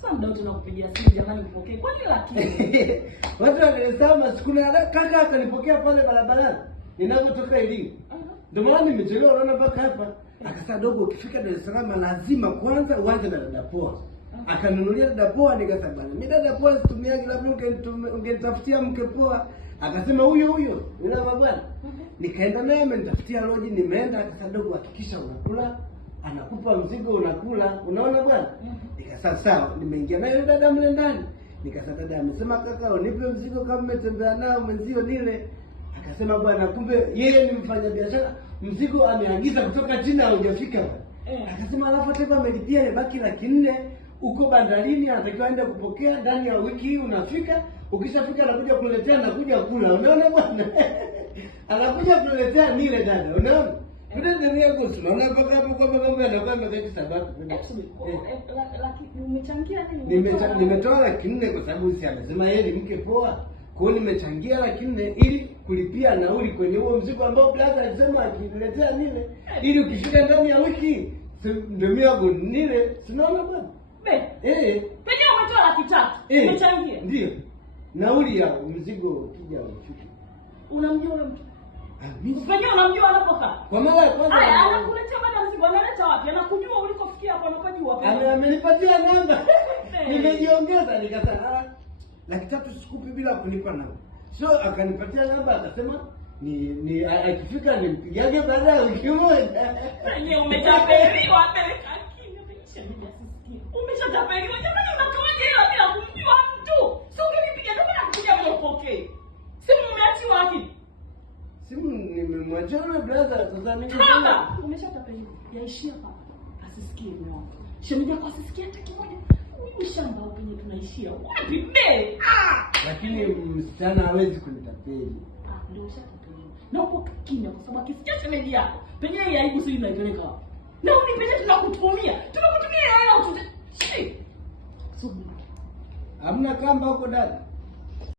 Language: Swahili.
Sasa muda wote nakupigia simu jamani kupokea. Kwani lakini watu wanasema siku na kaka akanipokea pale barabarani ninapotoka elimu. Ndio maana nimechelewa unaona mpaka hapa. Akasema dogo ukifika Dar es Salaam lazima kwanza uanze na dada poa. Akanunulia dada poa nikasema bana mimi dada poa situmiagi labda ungenitafutia mke poa. Akasema huyo yule bwana. Nikaenda naye amenitafutia loji nimeenda akasema dogo hakikisha unakula anakupa mzigo unakula unaona bwana. Nikasema sawa nimeingia naye yule dada mle ndani. Nikasema dada amesema kaka unipe mzigo kama umetembea nao mwenzio nile. Akasema bwana kumbe yeye ni mfanyabiashara mzigo ameagiza kutoka China haujafika bwana. Akasema alafu hata amelipia imebaki 400 uko bandarini anatakiwa aende kupokea ndani ya wiki hii unafika ukishafika anakuja kuletea anakuja kula unaona bwana. Anakuja kuletea nile dada unaona. Ndio ndio yangu unaona mpaka hapo kwamba mambo yanakuwa yamekaje sababu. Lakini umechangia nini? Nimetoa 400 kwa sababu si amesema yeye ni mke poa. Kwa hiyo nimechangia 400 ili kulipia nauli kwenye huo mzigo ambao blaza alisema akiniletea nile ili ukifika ndani ya wiki ndio mimi hapo nile sinaona bwana. Penye umetoa 300. Umechangia. Ndio. Nauli ya mzigo kija ufike. Unamjua yule mtu? Penye unamjua anapokaa. Kwa mara ya kwanza. Haya anakuletea baada mzigo analeta wapi? Anakujua ulikofikia hapo anakujua. Amenipatia namba. Nimejiongeza nikasema 300 sikupi bila kunipa namba. So akanipatia namba akasema ni akifika nimpigiage baada ya wiki moja. Penye umetapeliwa peleka kinyo penye asisikie. Umeshatapeliwa jamani unatoaje hela bila kumjua mtu? Sio ungenipigia ndio bana kuja mlopokee. Simu umeachiwa wapi? Simu nimemwachia na brother sasa mimi. Umeshatapeliwa. Yaishia hapa. Asisikie mno. Shemeji yako asisikie hata kimoja. Huyu shamba penye tunaishia. Wapi mbele? Lakini msichana hawezi kunitapeli. Ndio ushatapeliwa. Na uko kimya kwa sababu akisikia shemeji yako, penye hii aibu sisi tunaipeleka wapi? Na unipenye tunakutumia. Tunakutumia hela utute. Subiri. Hamna kamba huko dada.